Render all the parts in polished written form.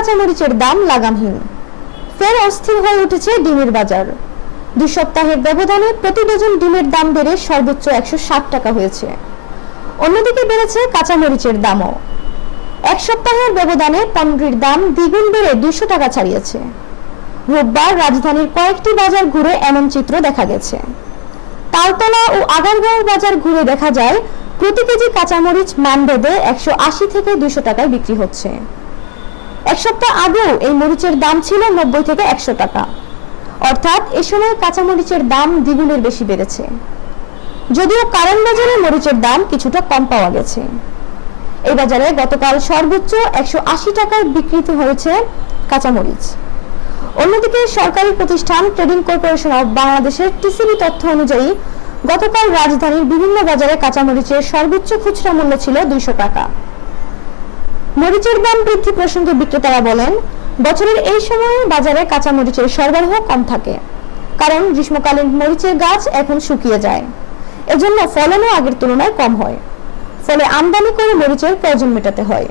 কাঁচামরিচের দাম লাগামহীন। ফের অস্থির হয়ে উঠেছে ডিমের বাজার। 2 সপ্তাহের ব্যবধানে প্রতি ডজন ডিমের দাম বেড়ে সর্বোচ্চ 160 টাকা হয়েছে। অন্যদিকে বেড়েছে কাঁচামরিচের দামও। 1 সপ্তাহের ব্যবধানে পণ্যটির দাম দ্বিগুণ বেড়ে 200 টাকা ছাড়িয়েছে। রোববার রাজধানীর কয়েকটি বাজার ঘুরে এমন চিত্র দেখা গেছে। তালতলা ও আগারগাঁও বাজার ঘুরে দেখা যায় প্রতি কেজি কাঁচামরিচ মানভেদে 180 থেকে 200 টাকায় বিক্রি হচ্ছে। 1 সপ্তাহ আগেও এই মরিচের দাম ছিল 90 থেকে 100 টাকা, অর্থাৎ এ সময় কাঁচামরিচের দাম দ্বিগুণের বেশি বেড়েছে। যদিও কারণ বাজারে মরিচের দাম কিছুটা কম পাওয়া গেছে। এই বাজারে গতকাল সর্বোচ্চ 180 টাকায় বিক্রি হয়েছে কাঁচামরিচ। অন্যদিকে সরকারি প্রতিষ্ঠান ট্রেডিং কর্পোরেশন অব বাংলাদেশের টিসিবি তথ্য অনুযায়ী গতকাল রাজধানীর বিভিন্ন বাজারে কাঁচামরিচের সর্বোচ্চ খুচরা মূল্য ছিল 200 টাকা। মরিচের দাম বৃদ্ধি প্রসঙ্গে বিক্রেতারা বলেন, বছরের এই সময়ে বাজারে কাঁচামরিচের সরবরাহ কম থাকে, কারণ গ্রীষ্মকালীন মরিচের গাছ এখন শুকিয়ে যায়। এজন্য ফলনও আগের তুলনায় কম হয়, ফলে আমদানি করে মরিচের প্রয়োজন মেটাতে হয়।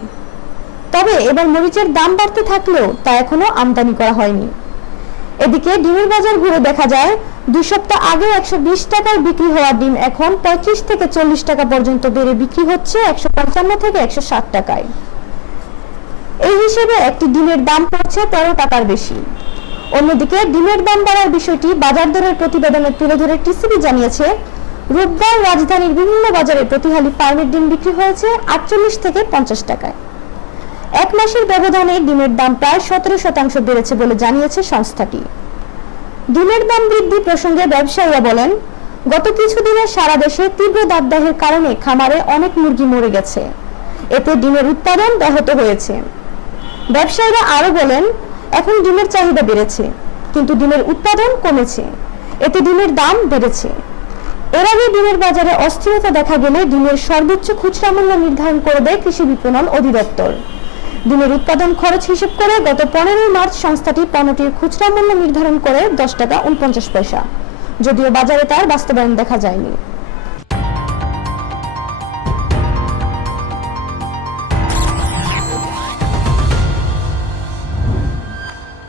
তবে এবার মরিচের দাম বাড়তে থাকলেও তা এখনো আমদানি করা হয়নি। এদিকে ডিমের বাজার ঘুরে দেখা যায় 2 সপ্তাহ আগে 120 টাকায় বিক্রি হওয়া ডিম এখন 35 থেকে 40 টাকা পর্যন্ত বেড়ে বিক্রি হচ্ছে 155 থেকে 160 টাকায়। এই হিসেবে একটি ডিমের দাম পড়ছে 13 টাকার বেশি। অন্যদিকে ডিমের দাম বাড়ার বিষয়টি বাজার দরের প্রতিবেদনে তুলে ধরে টিসিবি জানিয়েছে, রোববার রাজধানীর বিভিন্ন বাজারে প্রতি হালি ফার্মের ডিম বিক্রি হয়েছে 48 থেকে 50 টাকায়। 1 মাসের ব্যবধানে ডিমের দাম প্রায় 17% বেড়েছে বলে জানিয়েছে সংস্থাটি। ডিমের দাম বৃদ্ধি প্রসঙ্গে ব্যবসায়ীরা বলেন, গত কিছুদিনে সারা দেশে তীব্র দাবদাহের কারণে খামারে অনেক মুরগি মরে গেছে, এতে ডিমের উৎপাদন ব্যাহত হয়েছে। ব্যবসায়ীরা আরো বলেন, এখন ডিমের চাহিদা বেড়েছে, কিন্তু ডিমের উৎপাদন কমেছে, এতে ডিমের দাম বেড়েছে। এর আগে ডিমের বাজারে অস্থিরতা দেখা গেলে ডিমের সর্বোচ্চ খুচরা মূল্য নির্ধারণ করে দেয় কৃষি বিপণন অধিদপ্তর। ডিমের উৎপাদন খরচ হিসেব করে গত 15 মার্চ সংস্থাটি পণ্যটির খুচরা মূল্য নির্ধারণ করে 10 টাকা 49 পয়সা, যদিও বাজারে তার বাস্তবায়ন দেখা যায়নি।